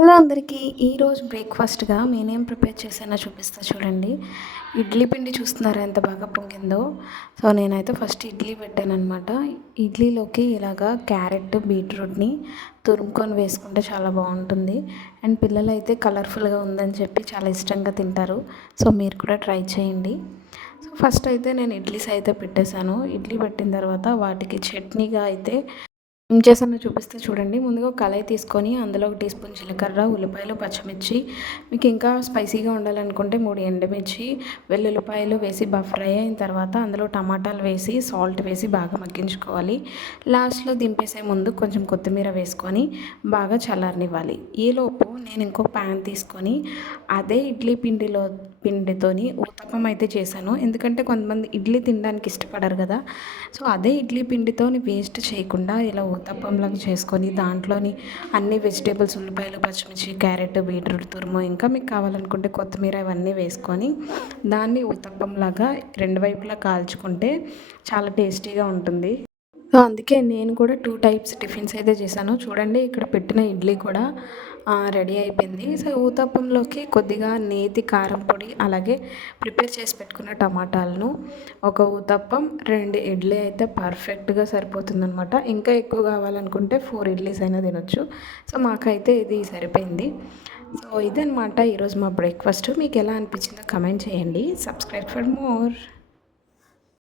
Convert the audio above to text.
Hello అందరికీ. ఈరోజు బ్రేక్ఫాస్ట్గా నేనేం ప్రిపేర్ చేశానో చూపిస్తా చూడండి. ఇడ్లీ పిండి చూస్తున్నారా ఎంత బాగా పొంగిందో. సో నేనైతే ఫస్ట్ ఇడ్లీ పెట్టానమాట. ఇడ్లీలోకి ఇలాగా క్యారెట్ బీట్రూట్ని తురుముకొని వేసుకుంటే చాలా బాగుంటుంది. అండ్ పిల్లలు అయితే కలర్ఫుల్గా ఉందని చెప్పి చాలా ఇష్టంగా తింటారు. సో మీరు కూడా ట్రై చేయండి. సో ఫస్ట్ అయితే నేను ఇడ్లీస్ అయితే పెట్టేశాను. ఇడ్లీ పెట్టిన తర్వాత వాటికి చట్నీగా అయితే ఏం చేశానో చూపిస్తే చూడండి. ముందుగా ఒక కళాయి తీసుకొని అందులో 1 టీ స్పూన్ జీలకర్ర, ఉల్లిపాయలు, పచ్చిమిర్చి, మీకు ఇంకా స్పైసీగా ఉండాలనుకుంటే 3 ఎండుమిర్చి, వెల్లుల్లిపాయలు వేసి బాగా ఫ్రై అయిన తర్వాత అందులో టమాటాలు వేసి సాల్ట్ వేసి బాగా మగ్గించుకోవాలి. లాస్ట్లో దింపేసే ముందు కొంచెం కొత్తిమీర వేసుకొని బాగా చల్లారనివ్వాలి. ఈలోపు నేను ఇంకో ప్యాన్ తీసుకొని అదే ఇడ్లీ పిండితోని ఊతప్పం అయితే చేశాను. ఎందుకంటే కొంతమంది ఇడ్లీ తినడానికి ఇష్టపడరు కదా. సో అదే ఇడ్లీ పిండితోని వేస్ట్ చేయకుండా ఇలా ఊతప్పంలాగా చేసుకొని దాంట్లోని అన్ని వెజిటేబుల్స్ ఉల్లిపాయలు, పచ్చిమిర్చి, క్యారెట్, బీట్రూట్ తురుము, ఇంకా మీకు కావాలనుకుంటే కొత్తిమీర ఇవన్నీ వేసుకొని దాన్ని ఊతప్పంలాగా 2 వైపులా కాల్చుకుంటే చాలా టేస్టీగా ఉంటుంది. సో అందుకే నేను కూడా 2 టైప్స్ టిఫిన్స్ అయితే చేశాను. చూడండి ఇక్కడ పెట్టిన ఇడ్లీ కూడా రెడీ అయిపోయింది. సో ఊతప్పంలోకి కొద్దిగా నేతి కారం పొడి, అలాగే ప్రిపేర్ చేసి పెట్టుకున్న టమాటాలను, ఒక ఊతప్పం, 2 ఇడ్లీ అయితే పర్ఫెక్ట్గా సరిపోతుందనమాట. ఇంకా ఎక్కువ కావాలనుకుంటే 4 ఇడ్లీస్ అయినా తినొచ్చు. సో మాకైతే ఇది సరిపోయింది. సో ఇదనమాట ఈరోజు మా బ్రేక్ఫాస్ట్. మీకు ఎలా అనిపించిందో కమెంట్ చేయండి. Subscribe for more.